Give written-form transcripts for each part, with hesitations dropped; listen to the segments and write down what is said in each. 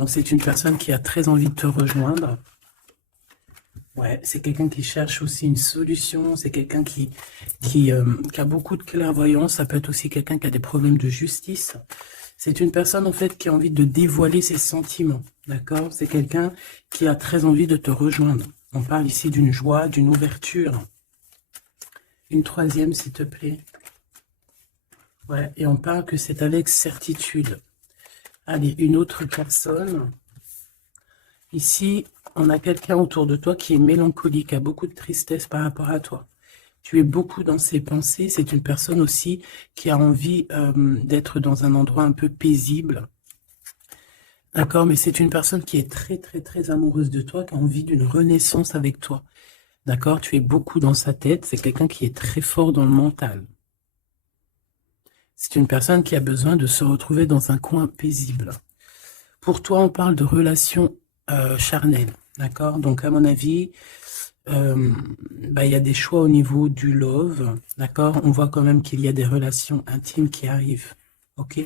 Donc, c'est une personne qui a très envie de te rejoindre. Ouais, c'est quelqu'un qui cherche aussi une solution. C'est quelqu'un qui a beaucoup de clairvoyance. Ça peut être aussi quelqu'un qui a des problèmes de justice. C'est une personne, en fait, qui a envie de dévoiler ses sentiments. D'accord? C'est quelqu'un qui a très envie de te rejoindre. On parle ici d'une joie, d'une ouverture. Une troisième, s'il te plaît. Ouais, et on parle que c'est avec certitude. Allez, une autre personne. Ici, on a quelqu'un autour de toi qui est mélancolique, a beaucoup de tristesse par rapport à toi. Tu es beaucoup dans ses pensées. C'est une personne aussi qui a envie d'être dans un endroit un peu paisible. D'accord, mais c'est une personne qui est très, très, très amoureuse de toi, qui a envie d'une renaissance avec toi. D'accord, tu es beaucoup dans sa tête. C'est quelqu'un qui est très fort dans le mental. C'est une personne qui a besoin de se retrouver dans un coin paisible. Pour toi, on parle de relations charnelles. D'accord, donc à mon avis, il y a des choix au niveau du love. D'accord, on voit quand même qu'il y a des relations intimes qui arrivent. Ok.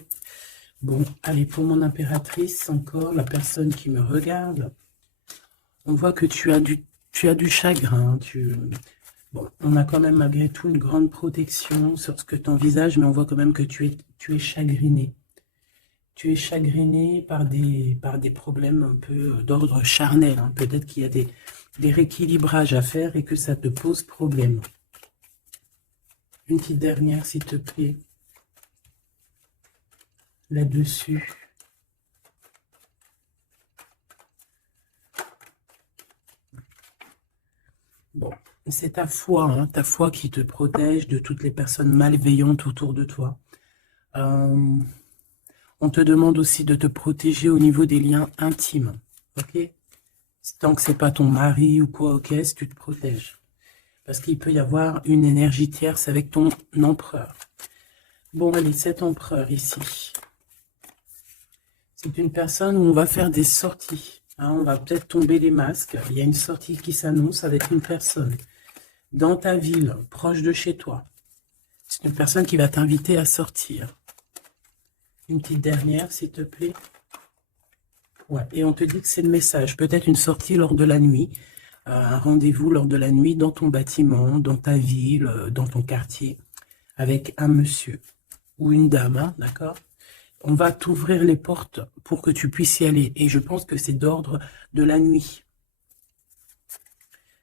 Bon, allez, pour mon impératrice, encore, la personne qui me regarde, on voit que tu as du chagrin. Bon, on a quand même malgré tout une grande protection sur ce que tu envisages, mais on voit quand même que tu es chagriné. Tu es chagriné par des problèmes un peu d'ordre charnel. Hein. Peut-être qu'il y a des rééquilibrages à faire et que ça te pose problème. Une petite dernière, s'il te plaît. Là-dessus. Bon, c'est ta foi qui te protège de toutes les personnes malveillantes autour de toi. On te demande aussi de te protéger au niveau des liens intimes, ok? Tant que c'est pas ton mari ou quoi, ok, si tu te protèges. Parce qu'il peut y avoir une énergie tierce avec ton empereur. Bon, allez, cet empereur ici. C'est une personne où on va faire des sorties. Hein, on va peut-être tomber les masques. Il y a une sortie qui s'annonce avec une personne. Dans ta ville, proche de chez toi. C'est une personne qui va t'inviter à sortir. Une petite dernière, s'il te plaît. Ouais, et on te dit que c'est le message. Peut-être une sortie lors de la nuit. Un rendez-vous lors de la nuit dans ton bâtiment, dans ta ville, dans ton quartier, avec un monsieur ou une dame, hein, d'accord? On va t'ouvrir les portes pour que tu puisses y aller. Et je pense que c'est d'ordre de la nuit.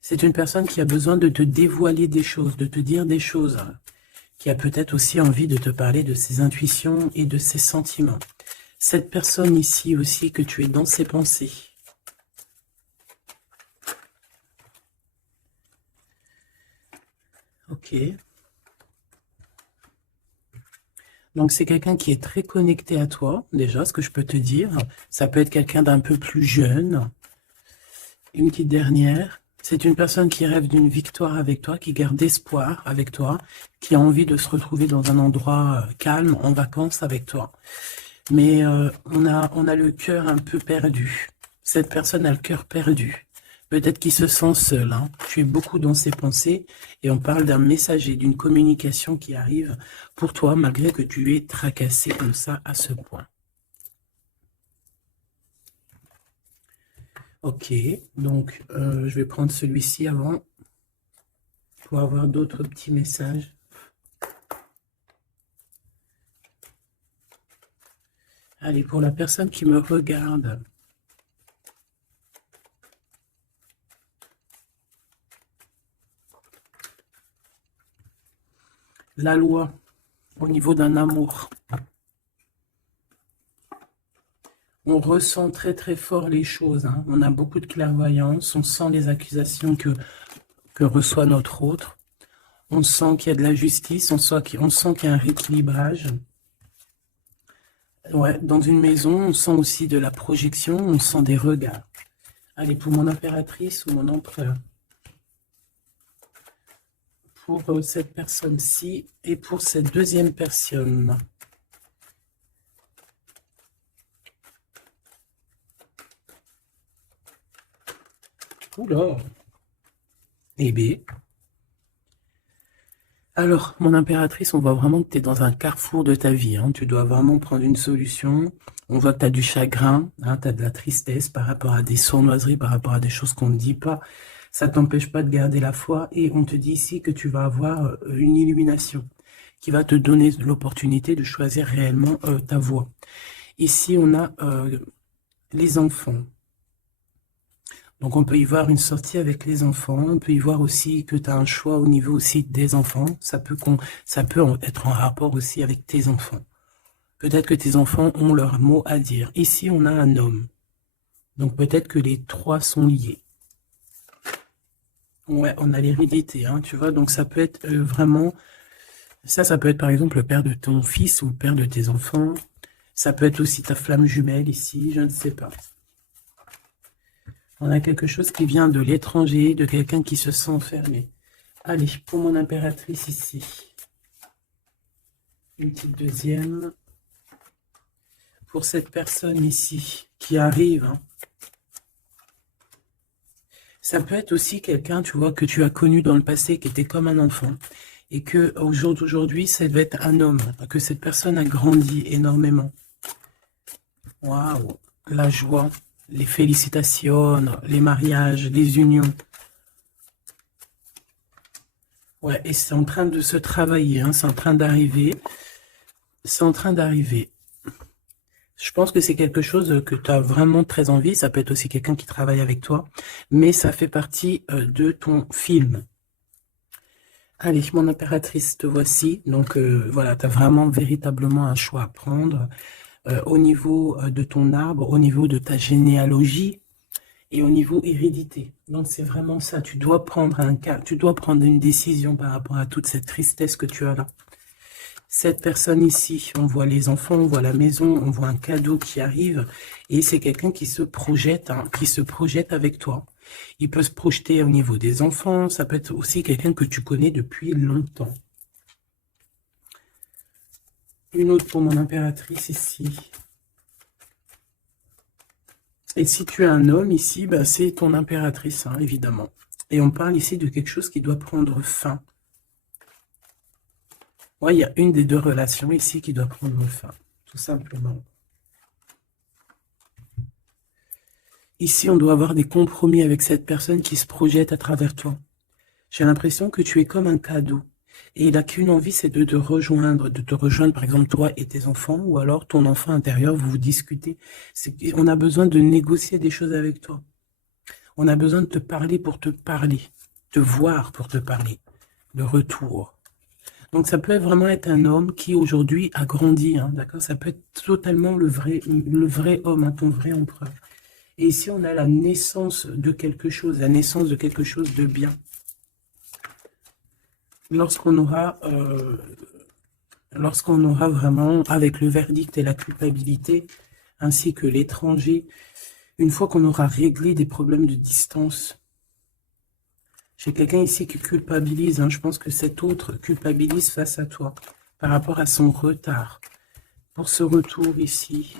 C'est une personne qui a besoin de te dévoiler des choses, de te dire des choses, hein, qui a peut-être aussi envie de te parler de ses intuitions et de ses sentiments. Cette personne ici aussi, que tu es dans ses pensées. Ok. Donc, c'est quelqu'un qui est très connecté à toi, déjà, ce que je peux te dire. Ça peut être quelqu'un d'un peu plus jeune. Une petite dernière. C'est une personne qui rêve d'une victoire avec toi, qui garde espoir avec toi, qui a envie de se retrouver dans un endroit calme, en vacances avec toi. Mais on a le cœur un peu perdu. Cette personne a le cœur perdu. Peut-être qu'il se sent seul. Hein. Tu es beaucoup dans ses pensées et on parle d'un messager, d'une communication qui arrive pour toi malgré que tu es tracassé comme ça à ce point. Ok, donc je vais prendre celui-ci avant pour avoir d'autres petits messages. Allez, pour la personne qui me regarde. La loi au niveau d'un amour. On ressent très très fort les choses. Hein. On a beaucoup de clairvoyance. On sent les accusations que reçoit notre autre. On sent qu'il y a de la justice. On sent qu'il y a un rééquilibrage. Ouais, dans une maison, on sent aussi de la projection. On sent des regards. Allez, pour mon impératrice ou mon empereur. Pour cette personne-ci et pour cette deuxième personne. Oula. Eh bien. Alors, mon impératrice, on voit vraiment que tu es dans un carrefour de ta vie. Hein. Tu dois vraiment prendre une solution. On voit que tu as du chagrin, hein, tu as de la tristesse par rapport à des sournoiseries, par rapport à des choses qu'on ne dit pas. Ça t'empêche pas de garder la foi et on te dit ici que tu vas avoir une illumination qui va te donner l'opportunité de choisir réellement ta voie. Ici, on a les enfants. Donc, on peut y voir une sortie avec les enfants. On peut y voir aussi que tu as un choix au niveau aussi des enfants. Ça peut être en rapport aussi avec tes enfants. Peut-être que tes enfants ont leur mot à dire. Ici, on a un homme. Donc, peut-être que les trois sont liés. Ouais, on a l'hérédité, hein, tu vois. Donc, ça peut être vraiment... Ça peut être par exemple le père de ton fils ou le père de tes enfants. Ça peut être aussi ta flamme jumelle ici, je ne sais pas. On a quelque chose qui vient de l'étranger, de quelqu'un qui se sent enfermé. Allez, pour mon impératrice ici. Une petite deuxième. Pour cette personne ici qui arrive. Hein. Ça peut être aussi quelqu'un, tu vois, que tu as connu dans le passé, qui était comme un enfant. Et que au jour d'aujourd'hui, ça devait être un homme. Que cette personne a grandi énormément. Waouh, la joie. Les félicitations, les mariages, les unions. Ouais, et c'est en train de se travailler, hein, c'est en train d'arriver. C'est en train d'arriver. Je pense que c'est quelque chose que tu as vraiment très envie. Ça peut être aussi quelqu'un qui travaille avec toi. Mais ça fait partie de ton film. Allez, mon impératrice, te voici. Donc voilà, tu as vraiment véritablement un choix à prendre. Au niveau de ton arbre, au niveau de ta généalogie et au niveau hérédité. Donc c'est vraiment ça, tu dois prendre tu dois prendre une décision par rapport à toute cette tristesse que tu as là. Cette personne ici, on voit les enfants, on voit la maison, on voit un cadeau qui arrive et c'est quelqu'un qui se projette, hein, qui se projette avec toi. Il peut se projeter au niveau des enfants, ça peut être aussi quelqu'un que tu connais depuis longtemps. Une autre pour mon impératrice ici. Et si tu es un homme ici, bah, c'est ton impératrice, hein, évidemment. Et on parle ici de quelque chose qui doit prendre fin. Ouais, il y a une des deux relations ici qui doit prendre fin, tout simplement. Ici, on doit avoir des compromis avec cette personne qui se projette à travers toi. J'ai l'impression que tu es comme un cadeau. Et il n'a qu'une envie, c'est de te rejoindre, par exemple toi et tes enfants, ou alors ton enfant intérieur, vous discutez. On a besoin de négocier des choses avec toi. On a besoin de te parler pour te parler, te voir pour te parler, le retour. Donc ça peut vraiment être un homme qui aujourd'hui a grandi, hein, d'accord? Ça peut être totalement le vrai homme, hein, ton vrai empereur. Et ici on a la naissance de quelque chose, de bien. Lorsqu'on aura vraiment, avec le verdict et la culpabilité, ainsi que l'étranger, une fois qu'on aura réglé des problèmes de distance, j'ai quelqu'un ici qui culpabilise, hein, je pense que cet autre culpabilise face à toi, par rapport à son retard. Pour ce retour ici,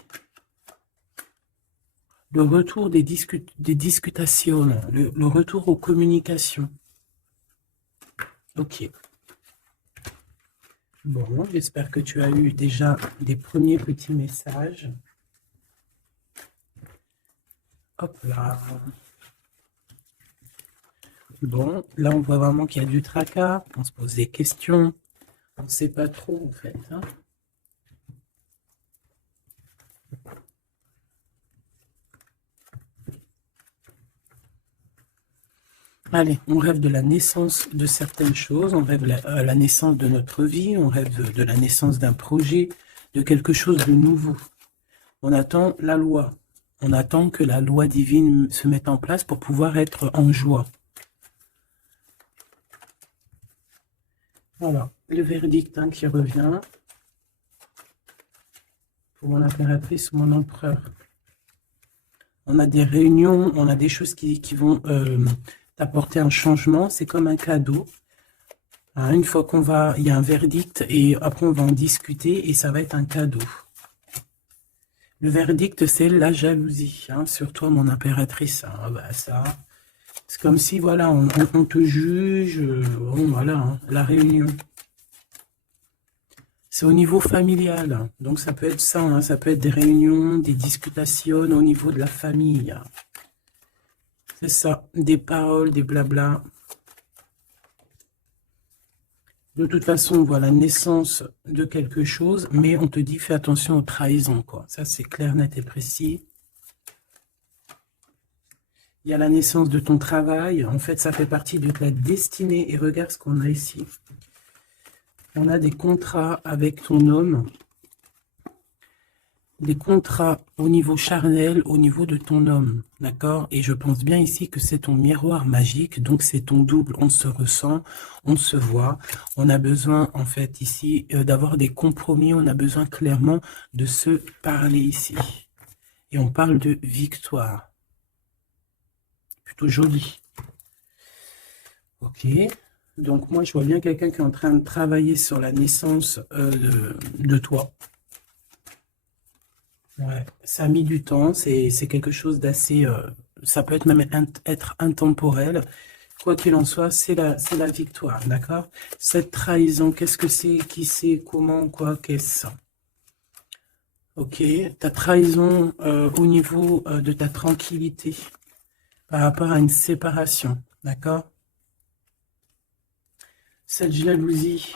le retour des discutations, le retour aux communications. Ok. Bon, j'espère que tu as eu déjà des premiers petits messages. Hop là. Bon, là on voit vraiment qu'il y a du tracas, on se pose des questions, on ne sait pas trop en fait. Hein. Allez, on rêve de la naissance de certaines choses, on rêve la naissance de notre vie, on rêve de la naissance d'un projet, de quelque chose de nouveau. On attend la loi, on attend que la loi divine se mette en place pour pouvoir être en joie. Voilà, le verdict hein, qui revient pour mon impératrice ou mon empereur. On a des réunions, on a des choses qui vont t'apporter un changement. C'est comme un cadeau. Hein, une fois il y a un verdict et après on va en discuter et ça va être un cadeau. Le verdict, c'est la jalousie. Hein, sur toi, mon impératrice. Hein, bah, ça, c'est comme si, voilà, on te juge. Bon, voilà, hein, la réunion. C'est au niveau familial. Donc ça peut être ça, hein, ça peut être des réunions, des discutations au niveau de la famille. C'est ça, des paroles, des blabla. De toute façon, on voit la naissance de quelque chose, mais on te dit fais attention aux trahisons, quoi. Ça, c'est clair, net et précis. Il y a la naissance de ton travail. En fait, ça fait partie de ta destinée. Et regarde ce qu'on a ici. On a des contrats avec ton homme. Des contrats au niveau charnel, au niveau de ton homme, d'accord? Et je pense bien ici que c'est ton miroir magique, donc c'est ton double, on se ressent, on se voit. On a besoin, en fait, ici, d'avoir des compromis, on a besoin clairement de se parler ici. Et on parle de victoire. Plutôt joli. Ok. Donc moi, je vois bien quelqu'un qui est en train de travailler sur la naissance de toi. Ouais, ça a mis du temps, c'est quelque chose d'assez... ça peut être même être intemporel. Quoi qu'il en soit, c'est la victoire, d'accord? Cette trahison, qu'est-ce que c'est? Qui c'est? Comment? Quoi? Qu'est-ce? Ok, ta trahison au niveau de ta tranquillité par rapport à une séparation, d'accord? Cette jalousie,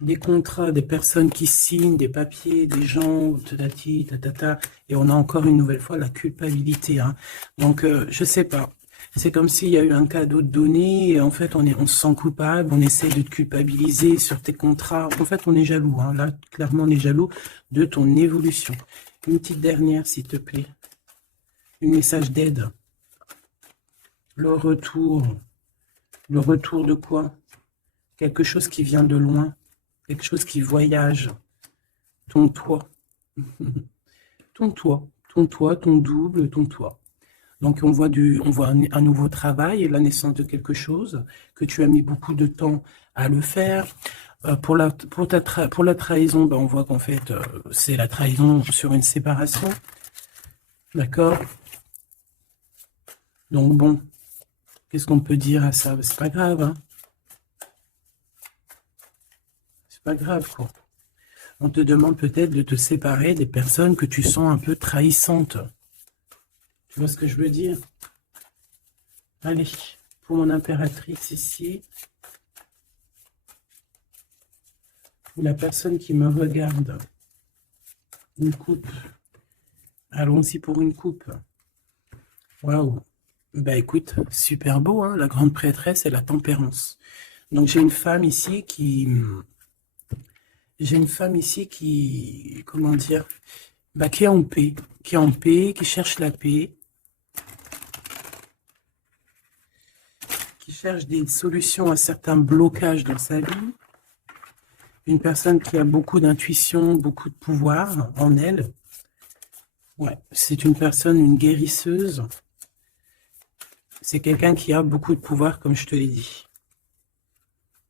des contrats, des personnes qui signent, des papiers, des gens, tatati, tatata, et on a encore une nouvelle fois la culpabilité. Hein. Donc, je sais pas. C'est comme s'il y a eu un cadeau de donné, et en fait, on se sent coupable, on essaie de te culpabiliser sur tes contrats. En fait, on est jaloux. Hein. Là, clairement, on est jaloux de ton évolution. Une petite dernière, s'il te plaît. Un message d'aide. Le retour. Le retour de quoi? Quelque chose qui vient de loin. Quelque chose qui voyage. Ton toit. Ton toit. Ton toit, ton double, ton toit. Donc, on voit un nouveau travail, la naissance de quelque chose, que tu as mis beaucoup de temps à le faire. Pour la trahison, ben, on voit qu'en fait, c'est la trahison sur une séparation. D'accord? Donc, bon, qu'est-ce qu'on peut dire à ça? C'est pas grave, hein? C'est pas grave, quoi. On te demande peut-être de te séparer des personnes que tu sens un peu trahissantes. Tu vois ce que je veux dire? Allez, pour mon impératrice ici, la personne qui me regarde, une coupe. Allons-y pour une coupe. Waouh. Bah écoute, super beau, hein, la grande prêtresse et la tempérance. Donc j'ai une femme ici qui... comment dire, bah, qui est en paix, qui cherche la paix, qui cherche des solutions à certains blocages dans sa vie. Une personne qui a beaucoup d'intuition, beaucoup de pouvoir en elle. Ouais, c'est une personne, une guérisseuse. C'est quelqu'un qui a beaucoup de pouvoir, comme je te l'ai dit.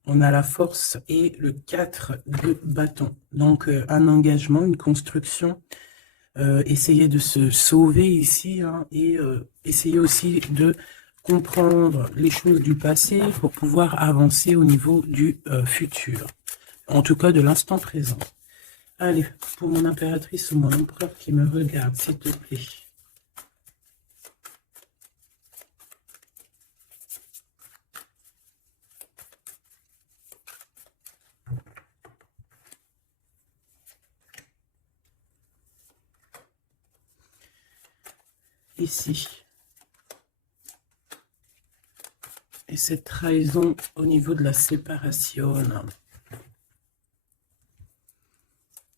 On a la force et le 4 de bâton. Donc, un engagement, une construction. Essayer de se sauver ici hein, et essayer aussi de comprendre les choses du passé pour pouvoir avancer au niveau du futur. En tout cas, de l'instant présent. Allez, pour mon impératrice ou mon empereur qui me regarde, s'il te plaît. Ici. Et cette trahison au niveau de la séparation.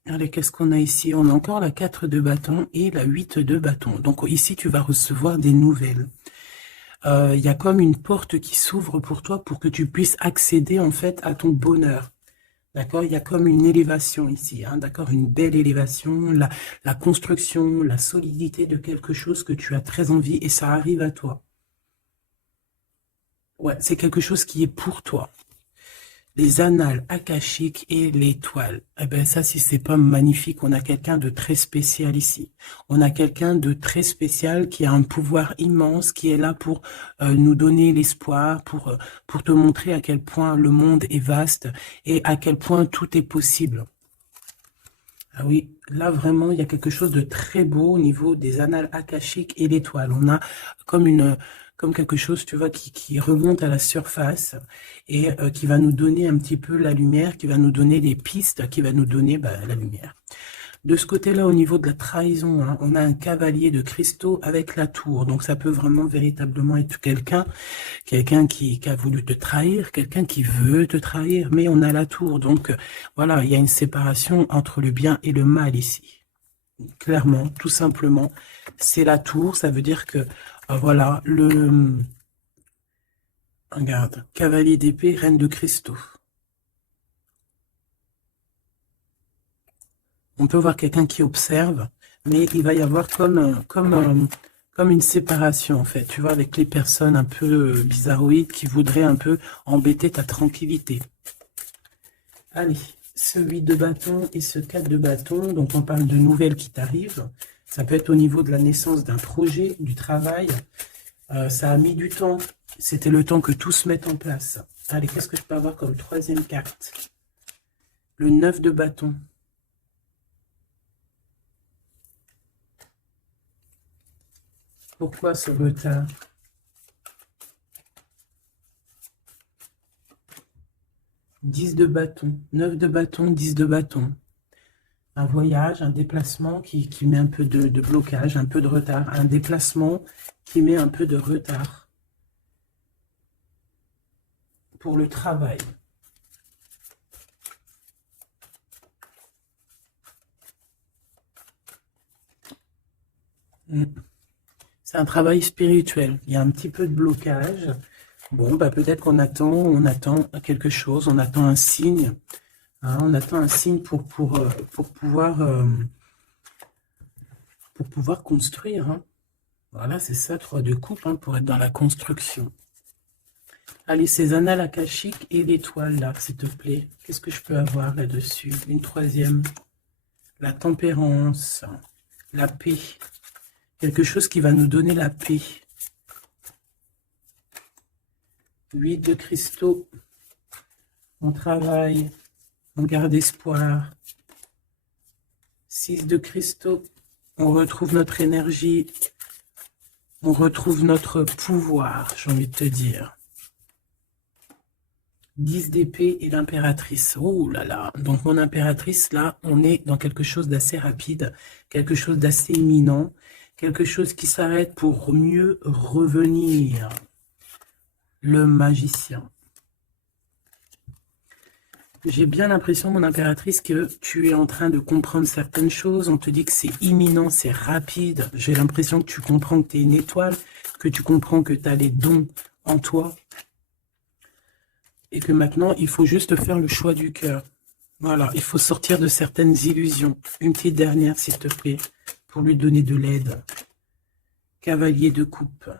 Allez, qu'est-ce qu'on a ici? On a encore la 4 de bâton et la 8 de bâton. Donc ici, tu vas recevoir des nouvelles. Il y a comme une porte qui s'ouvre pour toi pour que tu puisses accéder en fait à ton bonheur. D'accord? Il y a comme une élévation ici, hein, d'accord? Une belle élévation, la construction, la solidité de quelque chose que tu as très envie et ça arrive à toi. Ouais, c'est quelque chose qui est pour toi. Les annales akashiques et l'étoile. Eh ben ça, si c'est pas magnifique, on a quelqu'un de très spécial ici. On a quelqu'un de très spécial qui a un pouvoir immense, qui est là pour nous donner l'espoir, pour te montrer à quel point le monde est vaste et à quel point tout est possible. Ah oui, là vraiment, il y a quelque chose de très beau au niveau des annales akashiques et l'étoile. On a comme comme quelque chose, tu vois, qui remonte à la surface et qui va nous donner un petit peu la lumière, qui va nous donner des pistes, qui va nous donner la lumière. De ce côté-là, au niveau de la trahison, hein, on a un cavalier de cristaux avec la tour. Donc ça peut vraiment véritablement être quelqu'un qui a voulu te trahir, quelqu'un qui veut te trahir, mais on a la tour. Donc voilà, il y a une séparation entre le bien et le mal ici. Clairement, tout simplement, c'est la tour. Ça veut dire que, voilà, regarde, cavalier d'épée, reine de cristaux. On peut voir quelqu'un qui observe, mais il va y avoir comme une séparation, en fait, tu vois, avec les personnes un peu bizarroïdes qui voudraient un peu embêter ta tranquillité. Allez, ce 8 de bâton et ce 4 de bâton, donc on parle de nouvelles qui t'arrivent. Ça peut être au niveau de la naissance d'un projet, du travail. Ça a mis du temps. C'était le temps que tout se mette en place. Allez, qu'est-ce que je peux avoir comme troisième carte? Le 9 de bâton. Pourquoi ce retard? 10 de bâton, 9 de bâton, 10 de bâton. Un voyage, un déplacement qui met un peu de blocage, un peu de retard. Un déplacement qui met un peu de retard pour le travail. C'est un travail spirituel. Il y a un petit peu de blocage. Bon, peut-être qu'on on attend quelque chose, on attend un signe. Hein, on attend un signe pour pouvoir construire. Hein. Voilà, c'est ça, 3 de coupe, hein, pour être dans la construction. Allez, ces annales akashiques et l'étoile, là, s'il te plaît. Qu'est-ce que je peux avoir là-dessus? Une troisième. La tempérance, la paix. Quelque chose qui va nous donner la paix. 8 de cristaux. On travaille. On garde espoir. 6 de cristaux. On retrouve notre énergie. On retrouve notre pouvoir, j'ai envie de te dire. 10 d'épée et l'impératrice. Oh là là. Donc mon impératrice, là, on est dans quelque chose d'assez rapide, quelque chose d'assez imminent, quelque chose qui s'arrête pour mieux revenir. Le magicien. J'ai bien l'impression, mon impératrice, que tu es en train de comprendre certaines choses. On te dit que c'est imminent, c'est rapide. J'ai l'impression que tu comprends que tu es une étoile, que tu comprends que tu as les dons en toi. Et que maintenant, il faut juste faire le choix du cœur. Voilà, il faut sortir de certaines illusions. Une petite dernière, s'il te plaît, pour lui donner de l'aide. Cavalier de coupe.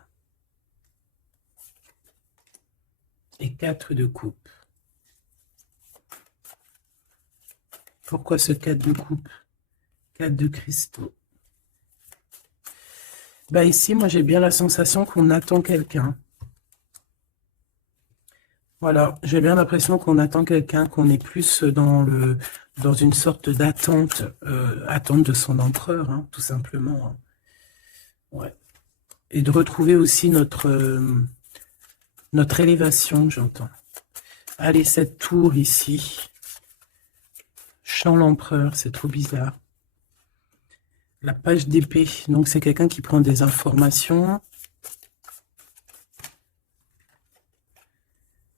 Et 4 de coupe. Pourquoi ce 4 de coupe? 4 de cristaux. Ici, moi, j'ai bien la sensation qu'on attend quelqu'un. Voilà, j'ai bien l'impression qu'on attend quelqu'un, qu'on est plus dans une sorte d'attente, attente de son empereur, hein, tout simplement. Hein. Ouais. Et de retrouver aussi notre élévation, j'entends. Allez, cette tour ici. Chant l'empereur, c'est trop bizarre. La page d'épée, donc c'est quelqu'un qui prend des informations.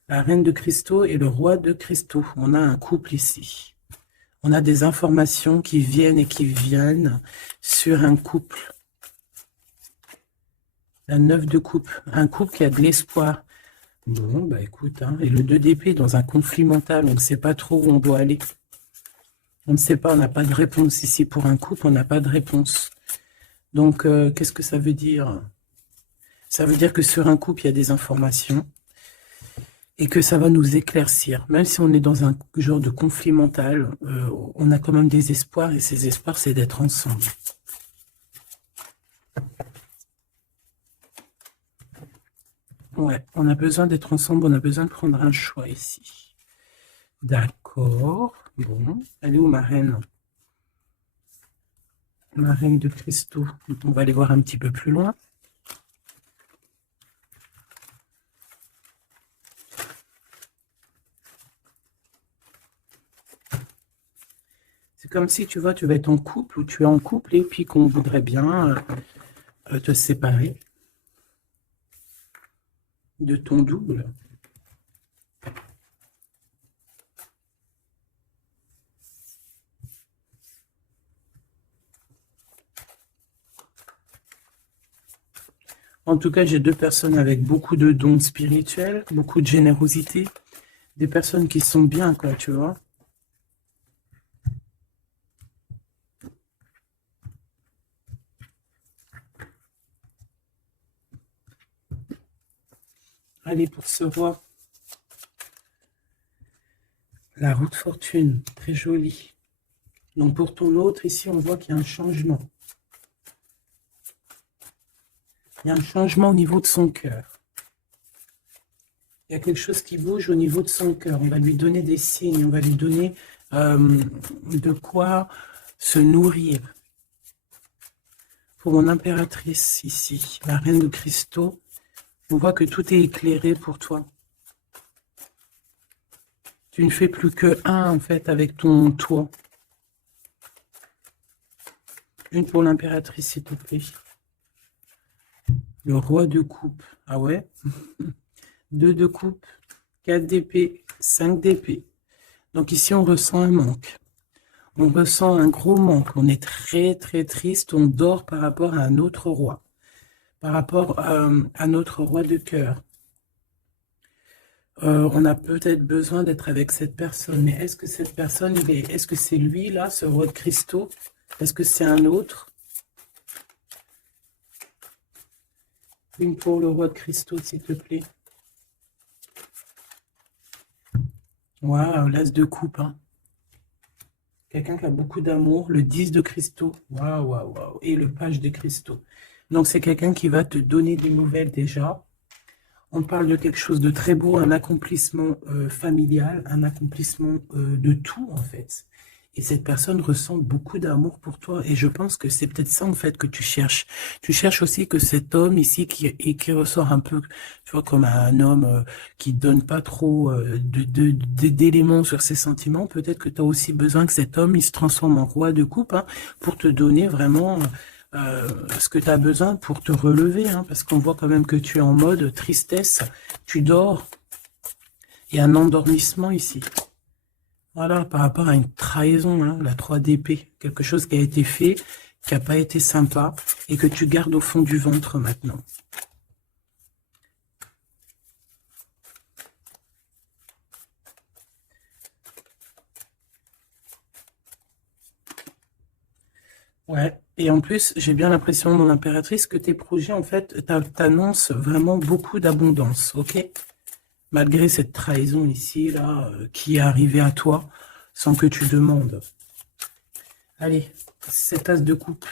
La reine de cristaux et le roi de cristaux. On a un couple ici. On a des informations qui viennent et qui viennent sur un couple. La 9 de coupe. Un couple qui a de l'espoir. Bon, écoute, hein, et le 2 d'épée dans un conflit mental. On ne sait pas trop où on doit aller. On ne sait pas, on n'a pas de réponse ici. Pour un couple, on n'a pas de réponse. Donc, qu'est-ce que ça veut dire? Ça veut dire que sur un couple, il y a des informations et que ça va nous éclaircir. Même si on est dans un genre de conflit mental, on a quand même des espoirs et ces espoirs, c'est d'être ensemble. Ouais, on a besoin d'être ensemble, on a besoin de prendre un choix ici. D'accord. Bon, elle est où ma reine? La reine de cristaux. On va aller voir un petit peu plus loin. C'est comme si, tu vois, tu vas être en couple ou tu es en couple et puis qu'on voudrait bien te séparer de ton double. En tout cas, j'ai deux personnes avec beaucoup de dons spirituels, beaucoup de générosité, des personnes qui sont bien, quoi, tu vois. Allez, pour ce roi, la roue de fortune, très jolie. Donc pour ton autre, ici, on voit qu'il y a un changement. Il y a un changement au niveau de son cœur. Il y a quelque chose qui bouge au niveau de son cœur. On va lui donner des signes, on va lui donner de quoi se nourrir. Pour mon impératrice ici, la reine de cristaux, on voit que tout est éclairé pour toi. Tu ne fais plus que un, en fait, avec ton toit. Une pour l'impératrice, s'il te plaît. Le roi de coupe. Ah ouais? 2 de coupe, 4 d'épée, 5 d'épée. Donc ici, on ressent un manque. On ressent un gros manque. On est très, très triste. On dort par rapport à un autre roi. Par rapport à notre roi de cœur. On a peut-être besoin d'être avec cette personne. Mais est-ce que cette personne, est-ce que c'est lui, là, ce roi de cristaux? Est-ce que c'est un autre? Une pour le roi de cristaux, s'il te plaît. Waouh, l'as de coupe. Hein. Quelqu'un qui a beaucoup d'amour. Le 10 de cristaux. Waouh, waouh, waouh. Et le page de cristaux. Donc, c'est quelqu'un qui va te donner des nouvelles déjà. On parle de quelque chose de très beau, un accomplissement familial, un accomplissement de tout, en fait. Et cette personne ressent beaucoup d'amour pour toi. Et je pense que c'est peut-être ça, en fait, que tu cherches. Tu cherches aussi que cet homme ici, qui ressort un peu, tu vois, comme un homme qui donne pas trop d'éléments sur ses sentiments. Peut-être que tu as aussi besoin que cet homme, il se transforme en roi de coupe, hein, pour te donner vraiment ce que tu as besoin pour te relever, hein, parce qu'on voit quand même que tu es en mode tristesse. Tu dors. Il y a un endormissement ici. Voilà, par rapport à une trahison, hein, la 3 d'épée, quelque chose qui a été fait, qui n'a pas été sympa, et que tu gardes au fond du ventre maintenant. Ouais, et en plus, j'ai bien l'impression, mon impératrice, que tes projets, en fait, t'annoncent vraiment beaucoup d'abondance, ok? Malgré cette trahison ici, là, qui est arrivée à toi, sans que tu demandes. Allez, 7 as de coupe,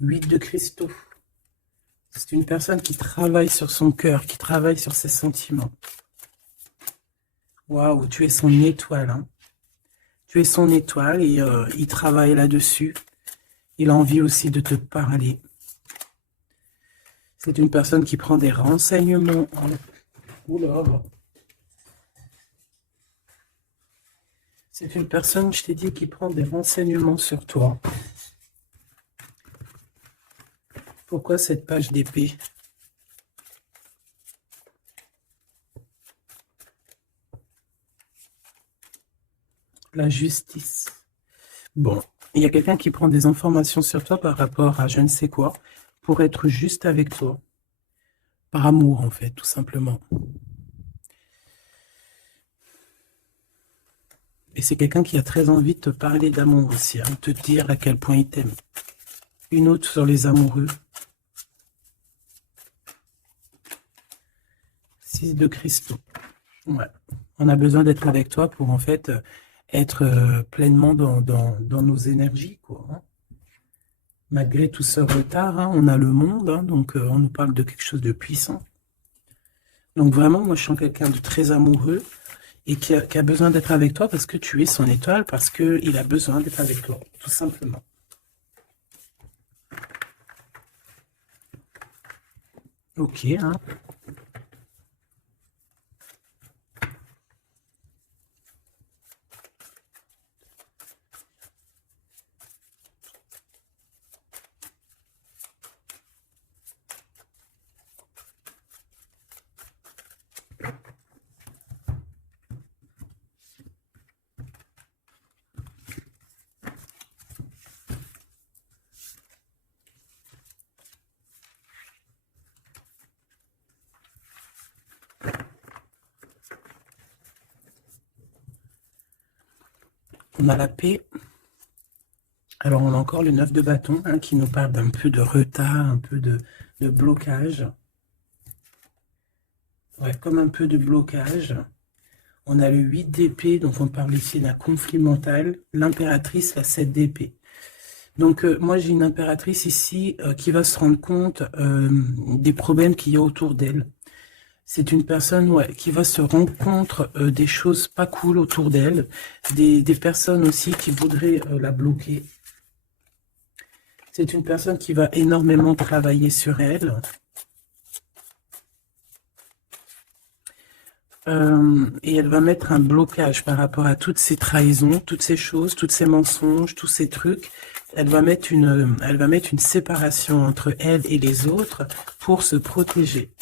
8 de cristaux. C'est une personne qui travaille sur son cœur, qui travaille sur ses sentiments. Waouh, tu es son étoile. Hein. Tu es son étoile et il travaille là-dessus. Il a envie aussi de te parler. C'est une personne qui prend des renseignements. Oula. C'est une personne, je t'ai dit, qui prend des renseignements sur toi. Pourquoi cette page d'épée? La justice. Bon, il y a quelqu'un qui prend des informations sur toi par rapport à je ne sais quoi, pour être juste avec toi. Par amour, en fait, tout simplement. Et c'est quelqu'un qui a très envie de te parler d'amour aussi, hein, de te dire à quel point il t'aime. Une autre sur les amoureux. 6 de cristaux. Ouais. On a besoin d'être avec toi pour, en fait, être pleinement dans nos énergies, quoi. Hein. Malgré tout ce retard, hein, on a le monde, hein, donc on nous parle de quelque chose de puissant. Donc vraiment, moi, je sens quelqu'un de très amoureux et qui a besoin d'être avec toi parce que tu es son étoile, parce qu'il a besoin d'être avec toi, tout simplement. Ok, hein. On a la paix. Alors, on a encore le 9 de bâton hein, qui nous parle d'un peu de retard, un peu de blocage. Ouais, comme un peu de blocage. On a le 8 d'épée, donc on parle ici d'un conflit mental. L'impératrice, la 7 d'épée. Donc, moi, j'ai une impératrice ici qui va se rendre compte des problèmes qu'il y a autour d'elle. C'est une personne qui va se rendre compte des choses pas cool autour d'elle, des personnes aussi qui voudraient la bloquer. C'est une personne qui va énormément travailler sur elle. Et elle va mettre un blocage par rapport à toutes ces trahisons, toutes ces choses, tous ces mensonges, tous ces trucs. Elle va mettre une séparation entre elle et les autres pour se protéger.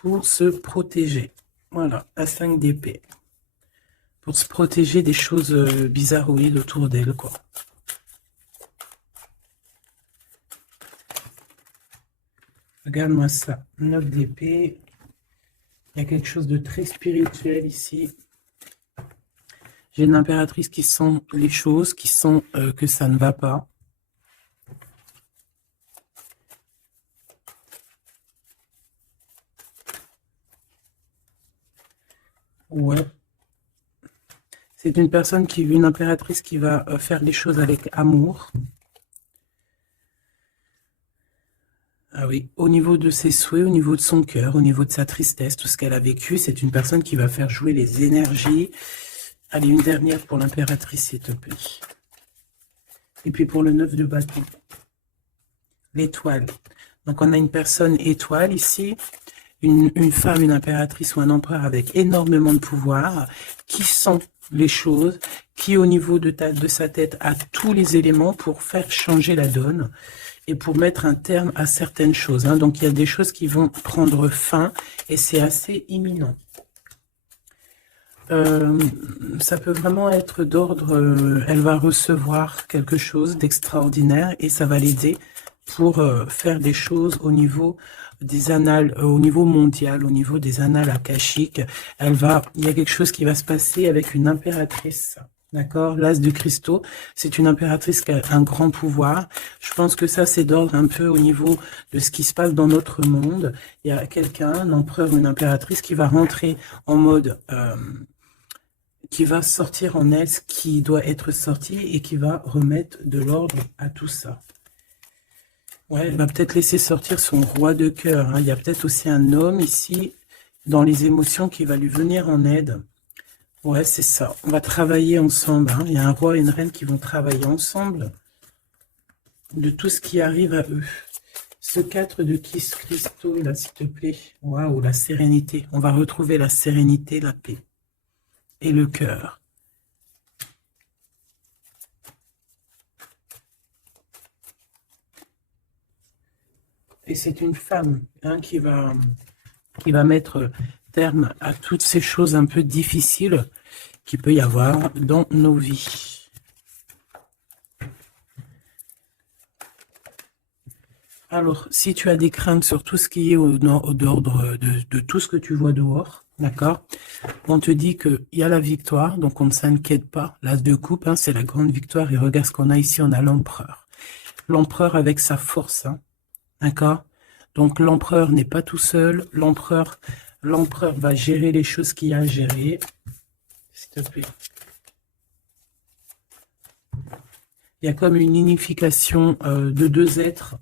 Pour se protéger. Voilà, la 5 d'épée. Pour se protéger des choses bizarroïdes autour d'elle, quoi. Regarde-moi ça. 9 d'épée. Il y a quelque chose de très spirituel ici. J'ai une impératrice qui sent les choses, qui sent que ça ne va pas. Ouais. C'est une personne une impératrice qui va faire les choses avec amour. Ah oui, au niveau de ses souhaits, au niveau de son cœur, au niveau de sa tristesse, tout ce qu'elle a vécu, c'est une personne qui va faire jouer les énergies. Allez, une dernière pour l'impératrice, s'il te plaît. Et puis pour le 9 de bâton. L'étoile. Donc on a une personne étoile ici, une femme, une impératrice ou un empereur avec énormément de pouvoir, qui sent les choses, qui au niveau de sa tête a tous les éléments pour faire changer la donne et pour mettre un terme à certaines choses. Hein. Donc il y a des choses qui vont prendre fin et c'est assez imminent. Ça peut vraiment être d'ordre, elle va recevoir quelque chose d'extraordinaire et ça va l'aider pour faire des choses au niveau des annales, au niveau mondial, au niveau des annales akashiques. Il y a quelque chose qui va se passer avec une impératrice. D'accord, l'as de cristaux, c'est une impératrice qui a un grand pouvoir. Je pense que ça, c'est d'ordre un peu au niveau de ce qui se passe dans notre monde. Il y a quelqu'un, un empereur ou une impératrice qui va rentrer en mode... qui va sortir en elle ce qui doit être sorti et qui va remettre de l'ordre à tout ça. Ouais, elle va peut-être laisser sortir son roi de cœur. Hein. Il y a peut-être aussi un homme ici, dans les émotions, qui va lui venir en aide. Ouais, c'est ça. On va travailler ensemble. Hein. Il y a un roi et une reine qui vont travailler ensemble de tout ce qui arrive à eux. Ce 4 de cristaux, là, s'il te plaît. Waouh, la sérénité. On va retrouver la sérénité, la paix et le cœur. Et c'est une femme hein, qui va mettre terme à toutes ces choses un peu difficiles qu'il peut y avoir dans nos vies. Alors, si tu as des craintes sur tout ce qui est d'ordre de tout ce que tu vois dehors, d'accord, on te dit qu'il y a la victoire, donc on ne s'inquiète pas. L'as de coupe, hein, c'est la grande victoire. Et regarde ce qu'on a ici, on a l'empereur. L'empereur avec sa force, hein, d'accord. Donc l'empereur n'est pas tout seul. L'empereur va gérer les choses qu'il y a à gérer. S'il te plaît. Il y a comme une unification de deux êtres.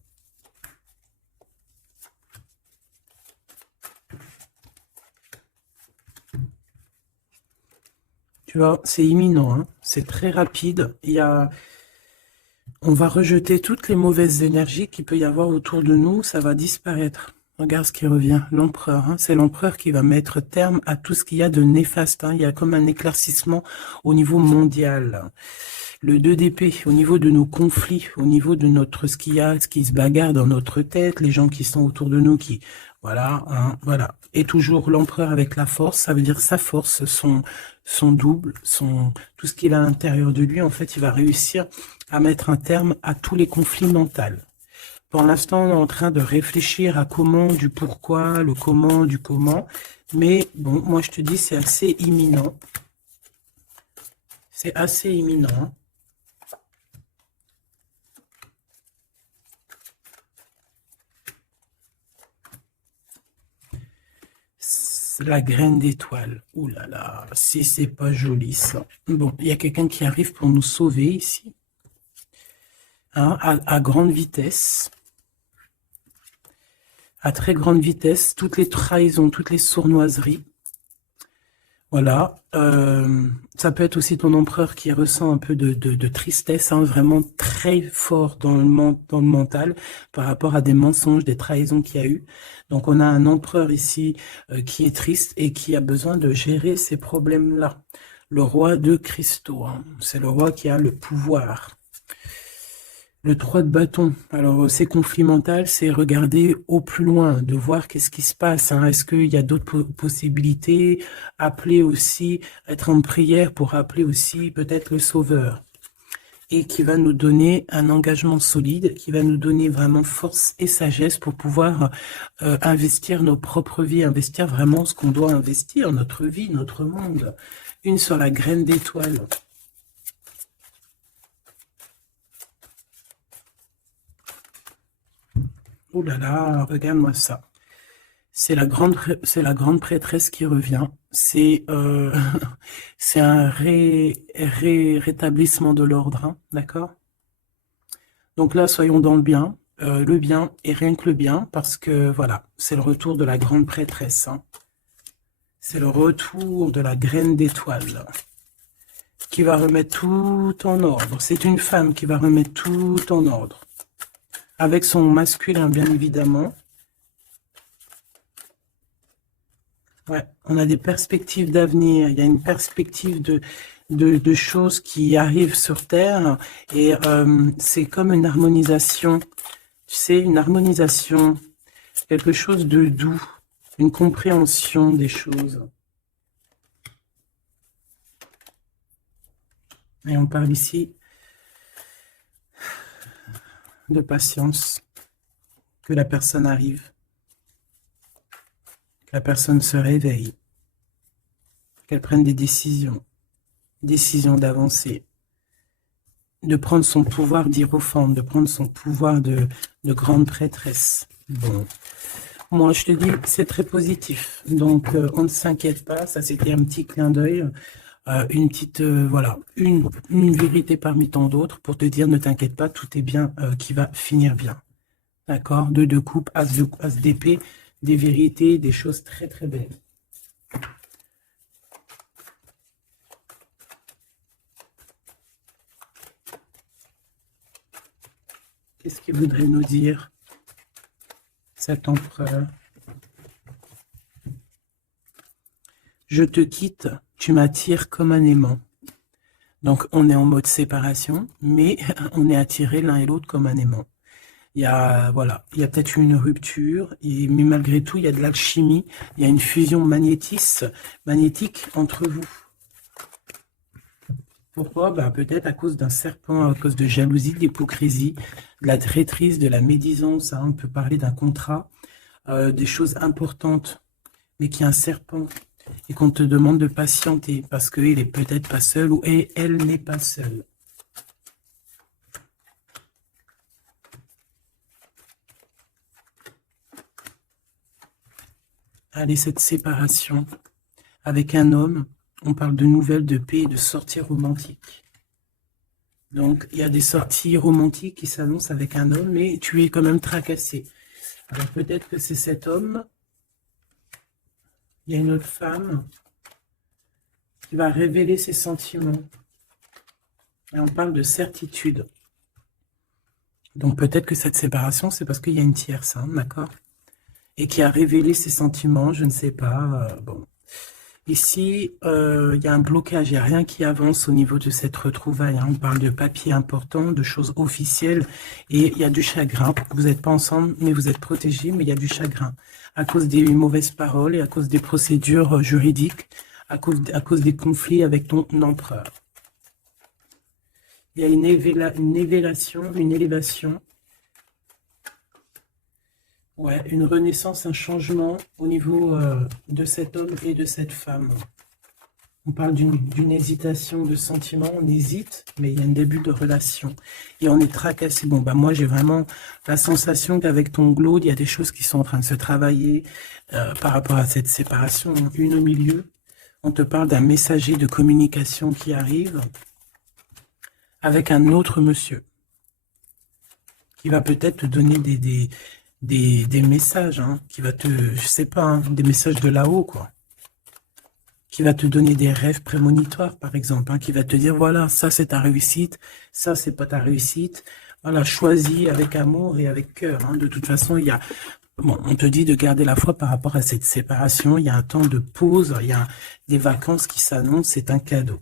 Tu vois, c'est imminent, hein, c'est très rapide. Il y a On va rejeter toutes les mauvaises énergies qu'il peut y avoir autour de nous, ça va disparaître. Regarde ce qui revient, l'empereur. Hein, c'est l'empereur qui va mettre terme à tout ce qu'il y a de néfaste. Hein. Il y a comme un éclaircissement au niveau mondial. Le 2 d'épée, au niveau de nos conflits, au niveau de notre ce qu'il y a, ce qui se bagarre dans notre tête, les gens qui sont autour de nous, qui voilà, hein, voilà. Et toujours l'empereur avec la force, ça veut dire sa force, son double, tout ce qu'il a à l'intérieur de lui. En fait, il va réussir à mettre un terme à tous les conflits mentaux. Pour l'instant, on est en train de réfléchir à comment, du pourquoi, le comment, du comment. Mais bon, moi je te dis, c'est assez imminent. C'est assez imminent. La graine d'étoile. Ouh là là, si c'est pas joli ça. Bon, il y a quelqu'un qui arrive pour nous sauver ici. Hein, à grande vitesse. À très grande vitesse, toutes les trahisons, toutes les sournoiseries. Voilà. Ça peut être aussi ton empereur qui ressent un peu de tristesse, hein, vraiment très fort dans le mental par rapport à des mensonges, des trahisons qu'il y a eu. Donc on a un empereur ici qui est triste et qui a besoin de gérer ces problèmes-là. Le roi de cristaux, hein, c'est le roi qui a le pouvoir. Le 3 de bâton, alors c'est conflit mental, c'est regarder au plus loin, de voir qu'est-ce qui se passe. Hein. Est-ce qu'il y a d'autres possibilités? Appeler aussi, être en prière pour appeler aussi peut-être le Sauveur. Et qui va nous donner un engagement solide, qui va nous donner vraiment force et sagesse pour pouvoir investir nos propres vies, investir vraiment ce qu'on doit investir, notre vie, notre monde. Une sur la graine d'étoile. Oh là là, regarde-moi ça. C'est la grande prêtresse qui revient. C'est c'est un rétablissement de l'ordre, hein, d'accord? Donc là, soyons dans le bien et rien que le bien, parce que voilà, c'est le retour de la grande prêtresse. Hein. C'est le retour de la graine d'étoile qui va remettre tout en ordre. C'est une femme qui va remettre tout en ordre. Avec son masculin, bien évidemment. Ouais, on a des perspectives d'avenir, il y a une perspective de choses qui arrivent sur Terre et c'est comme une harmonisation, tu sais, une harmonisation, quelque chose de doux, une compréhension des choses. Et on parle ici de patience, que la personne arrive, que la personne se réveille, qu'elle prenne des décisions d'avancer, de prendre son pouvoir d'hiérophante, de prendre son pouvoir de grande prêtresse. Bon, moi je te dis, c'est très positif, donc on ne s'inquiète pas, ça c'était un petit clin d'œil, une petite, voilà, une vérité parmi tant d'autres pour te dire, ne t'inquiète pas, tout est bien, qui va finir bien. D'accord? Deux de coupe, as d'épée, des vérités, des choses très très belles. Qu'est-ce qu'il voudrait nous dire, cet empereur? Je te quitte, tu m'attires comme un aimant. Donc on est en mode séparation, mais on est attirés l'un et l'autre comme un aimant. Il y a, voilà, il y a peut-être une rupture, mais malgré tout, il y a de l'alchimie, il y a une fusion magnétique entre vous. Pourquoi? Ben, peut-être à cause d'un serpent, à cause de jalousie, d'hypocrisie, de la traîtrise, de la médisance. Hein, on peut parler d'un contrat, des choses importantes, mais qu'il y a un serpent et qu'on te demande de patienter parce qu'il est peut-être pas seul ou elle n'est pas seule. Allez, cette séparation avec un homme, on parle de nouvelles, de paix et de sorties romantiques. Donc, il y a des sorties romantiques qui s'annoncent avec un homme, mais tu es quand même tracassé. Alors, peut-être que c'est cet homme. Il y a une autre femme qui va révéler ses sentiments. Et on parle de certitude. Donc peut-être que cette séparation, c'est parce qu'il y a une tierce, hein, d'accord? Et qui a révélé ses sentiments, je ne sais pas. Bon. Ici, il y a un blocage, il n'y a rien qui avance au niveau de cette retrouvaille, hein. On parle de papiers importants, de choses officielles, et il y a du chagrin. Vous n'êtes pas ensemble, mais vous êtes protégés, mais il y a du chagrin. À cause des mauvaises paroles et à cause des procédures juridiques, à cause des conflits avec ton empereur. Il y a une élévation. Ouais, une renaissance, un changement au niveau de cet homme et de cette femme. On parle d'une hésitation de sentiment, on hésite, mais il y a un début de relation. Et on est tracassé. Bon, bah moi, j'ai vraiment la sensation qu'avec ton glaude, il y a des choses qui sont en train de se travailler par rapport à cette séparation. Une au milieu, on te parle d'un messager de communication qui arrive avec un autre monsieur qui va peut-être te donner des messages, hein, qui va te, je sais pas, hein, des messages de là-haut, quoi. Qui va te donner des rêves prémonitoires, par exemple, hein, qui va te dire, voilà, ça c'est ta réussite, ça c'est pas ta réussite. Voilà, choisis avec amour et avec cœur, hein. De toute façon, il y a, bon, on te dit de garder la foi par rapport à cette séparation. Il y a un temps de pause, il y a des vacances qui s'annoncent, c'est un cadeau.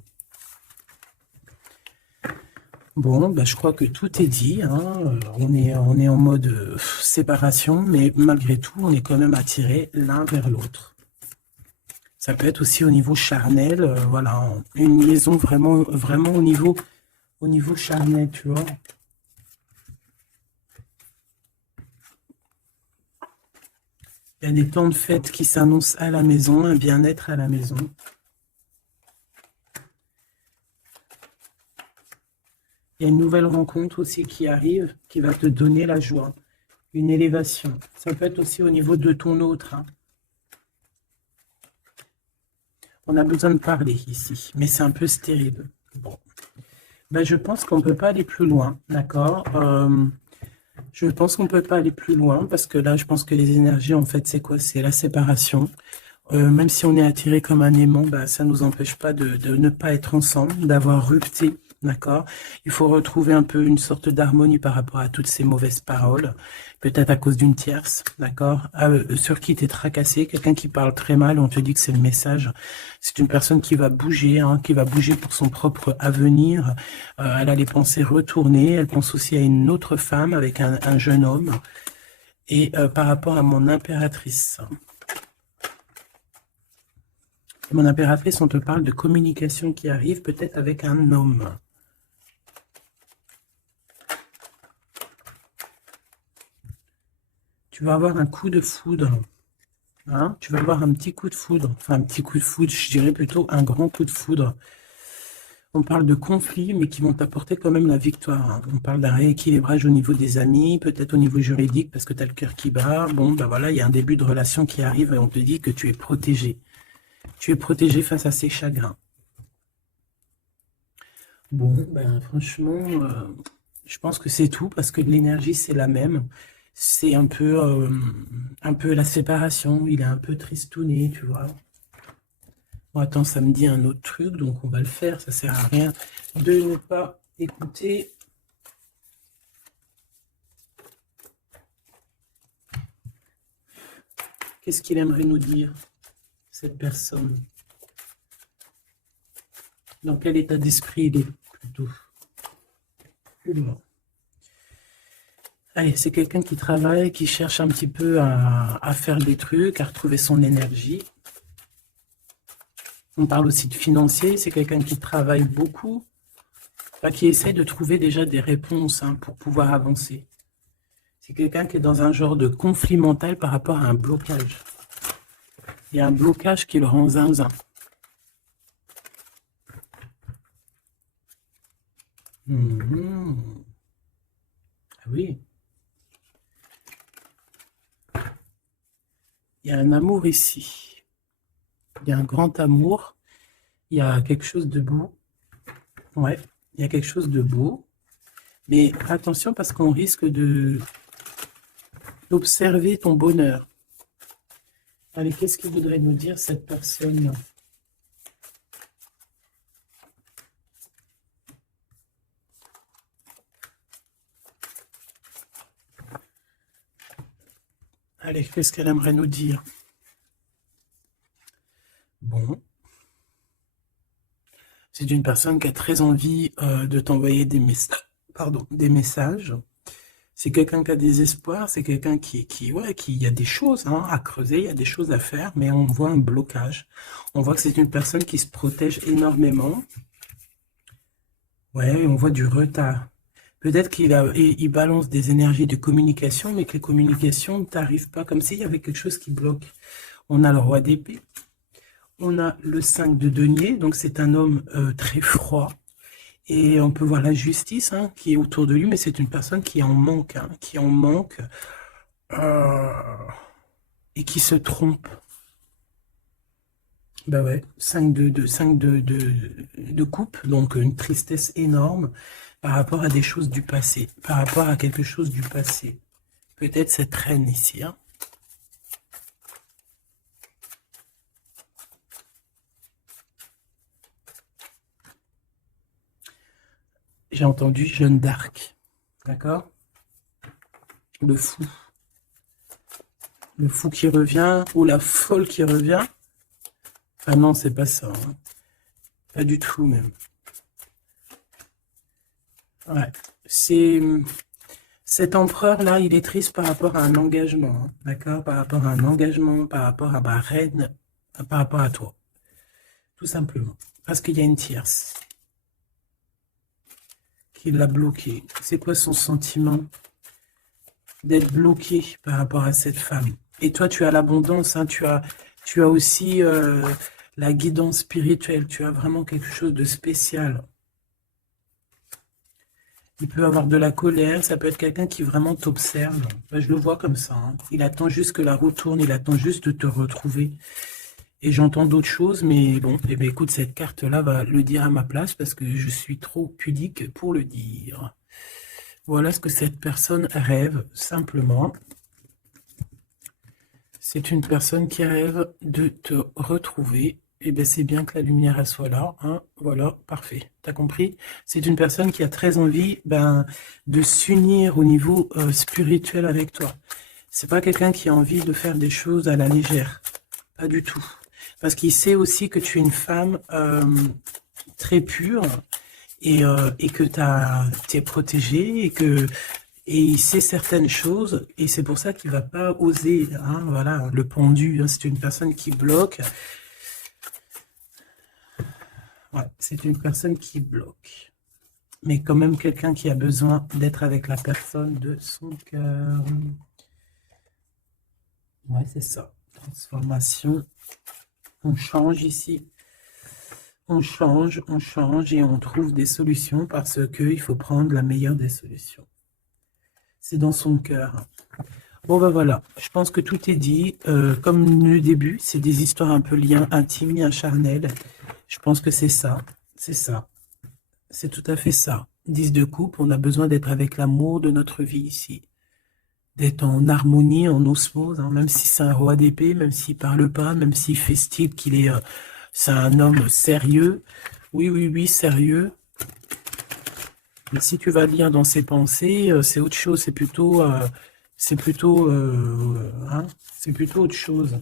Bon, ben, je crois que tout est dit, hein. On est en mode séparation, mais malgré tout, on est quand même attirés l'un vers l'autre. Ça peut être aussi au niveau charnel, voilà, une liaison vraiment au niveau charnel, tu vois. Il y a des temps de fête qui s'annoncent à la maison, un bien-être à la maison. Il y a une nouvelle rencontre aussi qui arrive, qui va te donner la joie, une élévation. Ça peut être aussi au niveau de ton autre, hein. On a besoin de parler ici, mais c'est un peu stérile. Bon. Ben, je pense qu'on ne peut pas aller plus loin, d'accord? Je pense qu'on ne peut pas aller plus loin, parce que là, je pense que les énergies, en fait, c'est quoi? C'est la séparation. Même si on est attiré comme un aimant, bah, ça ne nous empêche pas de ne pas être ensemble, d'avoir rupté, d'accord? Il faut retrouver un peu une sorte d'harmonie par rapport à toutes ces mauvaises paroles, peut-être à cause d'une tierce, d'accord? Sur qui tu es tracassé, quelqu'un qui parle très mal, on te dit que c'est le message. C'est une personne qui va bouger, hein, qui va bouger pour son propre avenir. Elle a les pensées retournées, elle pense aussi à une autre femme avec un jeune homme. Et par rapport à mon impératrice, mon impératrice, on te parle de communication qui arrive peut-être avec un homme. Tu vas avoir un coup de foudre. Hein, tu vas avoir un petit coup de foudre. Enfin, un petit coup de foudre, je dirais plutôt un grand coup de foudre. On parle de conflits, mais qui vont t'apporter quand même la victoire, hein. On parle d'un rééquilibrage au niveau des amis, peut-être au niveau juridique, parce que tu as le cœur qui bat. Bon, ben voilà, il y a un début de relation qui arrive et on te dit que tu es protégé. Tu es protégé face à ces chagrins. Bon, ben franchement, je pense que c'est tout parce que l'énergie, c'est la même. C'est un peu la séparation. Il est un peu tristouné, tu vois. Bon, attends, ça me dit un autre truc, donc on va le faire. Ça sert à rien de ne pas écouter. Qu'est-ce qu'il aimerait nous dire, cette personne? Dans quel état d'esprit il est, plutôt? Oula. Allez, c'est quelqu'un qui travaille, qui cherche un petit peu à faire des trucs, à retrouver son énergie. On parle aussi de financier, c'est quelqu'un qui travaille beaucoup, qui essaie de trouver déjà des réponses, hein, pour pouvoir avancer. C'est quelqu'un qui est dans un genre de conflit mental par rapport à un blocage. Il y a un blocage qui le rend zinzin. Ah oui. Il y a un amour ici. Il y a un grand amour. Il y a quelque chose de beau. Ouais, il y a quelque chose de beau. Mais attention parce qu'on risque d'observer ton bonheur. Allez, qu'est-ce qu'il voudrait nous dire cette personne? Allez, qu'est-ce qu'elle aimerait nous dire? Bon, c'est une personne qui a très envie de t'envoyer des messages. Pardon, des messages. C'est quelqu'un qui a des espoirs, c'est quelqu'un ouais, il y a des choses hein, à creuser, il y a des choses à faire, mais on voit un blocage. On voit que c'est une personne qui se protège énormément. Ouais, on voit du retard. Peut-être il balance des énergies de communication, mais que les communications ne t'arrivent pas, comme s'il y avait quelque chose qui bloque. On a le roi d'épée, on a le 5 de denier, donc c'est un homme très froid. Et on peut voir la justice hein, qui est autour de lui, mais c'est une personne qui en manque, hein, qui en manque euh, et qui se trompe. Bah ouais, 5 de coupe, donc une tristesse énorme par rapport à des choses du passé, par rapport à quelque chose du passé. Peut-être cette reine ici. Hein. J'ai entendu Jeanne d'Arc, d'accord? Le fou. Le fou qui revient, ou la folle qui revient. Ah non, c'est pas ça. Hein. Pas du tout même. Ouais. Cet empereur-là, il est triste par rapport à un engagement, hein, d'accord? Par rapport à un engagement, par rapport à ma reine, par rapport à toi. Tout simplement. Parce qu'il y a une tierce qui l'a bloqué. C'est quoi son sentiment d'être bloqué par rapport à cette femme? Et toi, tu as l'abondance, hein, tu as aussi la guidance spirituelle, tu as vraiment quelque chose de spécial. Il peut avoir de la colère, ça peut être quelqu'un qui vraiment t'observe. Ben, je le vois comme ça. Hein. Il attend juste que la roue tourne, il attend juste de te retrouver. Et j'entends d'autres choses, mais bon, eh bien, écoute, cette carte-là va le dire à ma place parce que je suis trop pudique pour le dire. Voilà ce que cette personne rêve, simplement. C'est une personne qui rêve de te retrouver. Et bien, c'est bien que la lumière, elle soit là. Hein. Voilà, parfait. T'as compris? C'est une personne qui a très envie de s'unir au niveau spirituel avec toi. C'est pas quelqu'un qui a envie de faire des choses à la légère. Pas du tout. Parce qu'il sait aussi que tu es une femme très pure et que tu es protégée et il sait certaines choses et c'est pour ça qu'il va pas oser. Hein, voilà, le pendu, hein, c'est une personne qui bloque. Ouais, c'est une personne qui bloque. Mais quand même quelqu'un qui a besoin d'être avec la personne de son cœur. Ouais, c'est ça. Transformation. On change ici. On change et on trouve des solutions parce qu'il faut prendre la meilleure des solutions. C'est dans son cœur. Bon, ben voilà, je pense que tout est dit. Comme le début, c'est des histoires un peu liens intimes, liens charnels. Je pense que c'est ça. C'est ça. C'est tout à fait ça. 10 de coupe, on a besoin d'être avec l'amour de notre vie ici. D'être en harmonie, en osmose, hein, même si c'est un roi d'épée, même s'il parle pas, même s'il fait style qu'il est... c'est un homme sérieux. Oui, oui, oui, sérieux. Mais si tu vas lire dans ses pensées, c'est autre chose. C'est plutôt, hein, c'est plutôt autre chose.